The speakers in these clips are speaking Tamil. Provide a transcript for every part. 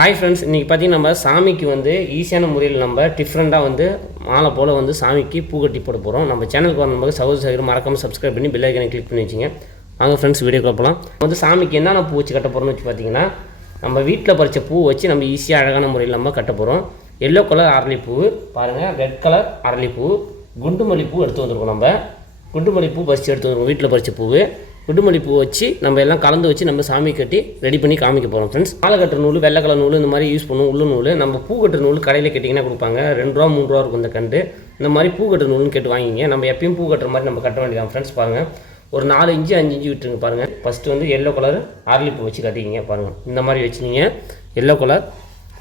ஹாய் ஃப்ரெண்ட்ஸ், இன்றைக்கி பார்த்தீங்கன்னா நம்ம சாமிக்கு வந்து ஈஸியான முறையில் நம்ம டிஃப்ரெண்ட்டாக வந்து மாலை போல் வந்து சாமிக்கு பூ கட்டி போட போகிறோம். நம்ம சேனலுக்கு வரும்போது சகோதரர் மறக்காமல் சப்ஸ்கிரைப் பண்ணி பெல் ஐக்கனை கிளிக் பண்ணி வச்சுங்க. வாங்க ஃப்ரெண்ட்ஸ், வீடியோக்குள்ள போகலாம். வந்து சாமிக்கு என்னென்ன பூ வச்சு கட்ட போகிறோம்னு வச்சு பார்த்தீங்கன்னா, நம்ம வீட்டில் பறித்த பூ வச்சு நம்ம ஈஸியாக அழகான முறையில் நம்ம கட்ட போகிறோம். எல்லோ கலர் அரளிப்பூ பாருங்கள், ரெட் கலர் அரளிப்பூ, குண்டு மல்லிப்பூ எடுத்து வந்துருக்கோம். நம்ம குண்டு மல்லிப்பூ பறித்து எடுத்து வந்துருக்கோம். வீட்டில் பறித்த பூ குண்டு மல்லிப்பூ வச்சு நம்ம எல்லாம் கலந்து வச்சு நம்ம சாமி கட்டி ரெடி பண்ணி காமிக்க போகிறோம். ஃப்ரெண்ட்ஸ், மாலை கட்டுற நூல், வெள்ளை கலர் நூல் இந்த மாதிரி யூஸ் பண்ணுவோம். உள்ள நூல் நம்ம பூ கட்டுற நூல் கடையில் கேட்டிங்கன்னா கொடுப்பாங்க. 2 ரூபா 3 ரூபா இருக்கும் இந்த கண்டு. இந்த மாதிரி பூ கட்டுற நூல்னு கேட்டு வாங்கிங்க. நம்ம எப்பயும் பூ கட்டுற மாதிரி நம்ம கட்ட வேண்டியதான். ஃப்ரெண்ட்ஸ் பாருங்கள், ஒரு 4 இன்ச்சு 5 இன்ச்சு விட்டுருங்க. பாருங்கள், ஃபஸ்ட்டு வந்து எல்லோ கலர் அரளிப்பூ வச்சு கட்டிக்கிங்க. பாருங்கள், இந்த மாதிரி வச்சு நீங்கள் எல்லோ கலர்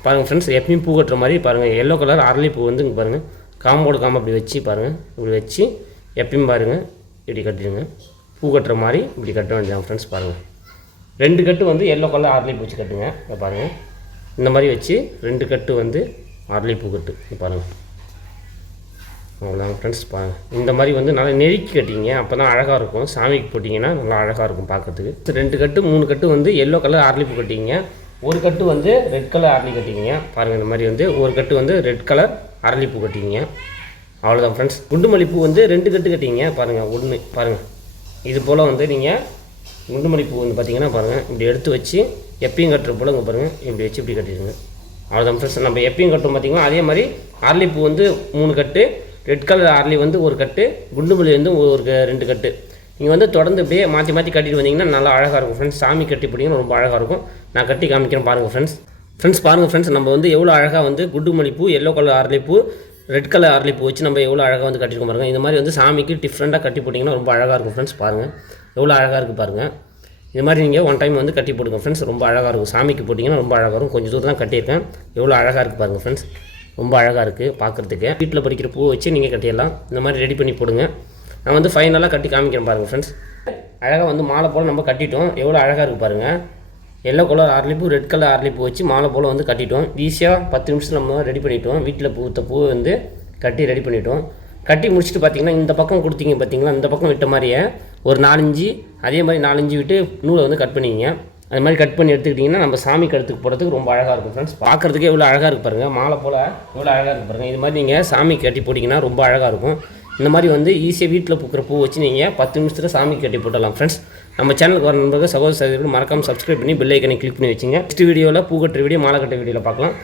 பாருங்கள். ஃப்ரெண்ட்ஸ், எப்பயும் பூ கட்டுற மாதிரி பாருங்கள். எல்லோ கலர் அரளிப்பூ வந்து இங்கே பாருங்கள், காம்போடு காம்பு அப்படி வச்சு பாருங்கள். இப்படி வச்சு எப்பயும் பாருங்கள் இப்படி கட்டிடுங்க. பூ கட்டுற மாதிரி இப்படி கட்ட வேண்டியதான். ஃப்ரெண்ட்ஸ் பாருங்கள், 2 கட்டு வந்து எல்லோ கலர் அரளிப்பூ வச்சு கட்டுங்க. பாருங்கள், இந்த மாதிரி வச்சு 2 கட்டு வந்து அரளிப்பூ கட்டு பாருங்கள். அவ்வளோதாங்க ஃப்ரெண்ட்ஸ். பாருங்கள், இந்த மாதிரி வந்து நல்லா நெருக்கி கட்டிங்க. அப்போ தான் அழகாக இருக்கும். சாமிக்கு போட்டிங்கன்னா நல்லா அழகாக இருக்கும் பார்க்கறதுக்கு. 2 கட்டு 3 கட்டு வந்து எல்லோ கலர் அரளிப்பூ கட்டிங்க. ஒரு கட்டு வந்து ரெட் கலர் அரளி கட்டிங்க. பாருங்கள், இந்த மாதிரி வந்து ஒரு கட்டு வந்து ரெட் கலர் அரளிப்பூ கட்டிங்க. அவ்வளோதான் ஃப்ரெண்ட்ஸ். குண்டு மல்லிப்பூ வந்து 2 கட்டு கட்டிங்க. பாருங்கள், ஒன்று பாருங்கள். இது போல் வந்து நீங்கள் குண்டு மல்லிப்பூ வந்து பார்த்திங்கன்னா பாருங்கள், இப்படி எடுத்து வச்சு எப்பயும் கட்டுற போல் இங்கே பாருங்கள், இப்படி வச்சு இப்படி கட்டிடுங்க. அவ்வளோதான் ஃப்ரெண்ட்ஸ். நம்ம எப்பயும் கட்டும் பார்த்திங்கன்னா அதே மாதிரி அரளிப்பூ வந்து 3 கட்டு, ரெட் கலர் அரளி வந்து ஒரு கட்டு, குண்டு மல்லி வந்து ஒரு 2 கட்டு. நீங்கள் வந்து தொடர்ந்து அப்படியே மாற்றி மாற்றி கட்டிட்டு வந்தீங்கன்னா நல்லா அழகாக இருக்கும் ஃப்ரெண்ட்ஸ். சாமி கட்டி பிடிங்கன்னா ரொம்ப அழகாக இருக்கும். நான் கட்டி காமிக்கிறேன் பாருங்கள் ஃப்ரெண்ட்ஸ் பாருங்கள் ஃப்ரெண்ட்ஸ், நம்ம வந்து எவ்வளோ அழகாக வந்து குண்டு மல்லிப்பூ, எல்லோ கலர் அரளிப்பூ, ரெட் கலர் அரளிப்பூ வச்சு நம்ம எவ்வளோ அழகாக வந்து கட்டிருக்கோம் பாருங்கள். இந்த மாதிரி வந்து சாமிக்கு டிஃப்ரெண்ட்டாக கட்டி போட்டிங்கன்னா ரொம்ப அழகாக இருக்கும் ஃப்ரெண்ட்ஸ். பாருங்கள், எவ்வளோ அழகாக இருக்குது பாருங்கள். இது மாதிரி நீங்கள் ஒன் டைம் வந்து கட்டி போடுங்க ஃப்ரெண்ட்ஸ். ரொம்ப அழகாக இருக்கும். சாமிக்கு போட்டிங்கன்னா ரொம்ப அழகாக இருக்கும். கொஞ்சம் தூரம் தான் கட்டியிருக்கேன். எவ்வளோ அழகாக இருக்குது பாருங்கள் ஃப்ரெண்ட்ஸ். ரொம்ப அழகாக இருக்குது பார்க்குறதுக்கு. வீட்டில் பறிக்கிற பூ வச்சு நீங்கள் கட்டிடலாம். இந்த மாதிரி ரெடி பண்ணி போடுங்க. நான் வந்து ஃபைனலாக கட்டி காமிக்கிறேன் பாருங்கள் ஃப்ரெண்ட்ஸ். அழகாக வந்து மாலை போல் நம்ம கட்டிட்டோம். எவ்வளோ அழகாக இருக்குது பாருங்கள். எல்லோ கலர் அரளிப்பூ, ரெட் கலர் அரளிப்பூ வச்சு மாலை போல் வந்து கட்டிட்டோம். ஈஸியாக 10 நிமிஷம் நம்ம ரெடி பண்ணிட்டோம். வீட்டில் பூத்த பூ வந்து கட்டி ரெடி பண்ணிட்டோம். கட்டி முடிச்சுட்டு பார்த்திங்கன்னா இந்த பக்கம் கொடுத்தீங்க பார்த்திங்களா, இந்த பக்கம் விட்ட மாதிரியே ஒரு 4 இன்ச்சு அதே மாதிரி 4 இன்ச்சு விட்டு நூலை வந்து கட் பண்ணிங்க. அது மாதிரி கட் பண்ணி எடுத்துக்கிட்டிங்கன்னா நம்ம சாமி கழுத்துக்கு போடுறதுக்கு ரொம்ப அழகாக இருக்கும் ஃப்ரெண்ட்ஸ். பார்க்குறதுக்கே எவ்வளோ அழகாக இருக்குது பாருங்கள். மாலை போல் எவ்வளோ அழகாக இருக்குது பாருங்கள். இது மாதிரி நீங்கள் சாமி கட்டி போட்டிங்கன்னா ரொம்ப அழகாக இருக்கும். இந்த மாதிரி வந்து ஈஸியாக வீட்டில் பூக்கிற பூ வச்சு நீங்கள் 10 நிமிஷத்தில் சாமி கட்டி போட்டலாம் ஃப்ரெண்ட்ஸ். நம்ம சேனலுக்கு வர நண்பர்கள் சகோதரர் மறக்காமல் சப்ஸ்கிரைப் பண்ணி பெல் ஐக்கனை கிளிக் பண்ணி வச்சுங்க. நெக்ஸ்ட் வீடியோவில் பூ கட்டுற வீடியோ, மாலை கட்டுற வீடியோவில் பார்க்கலாம்.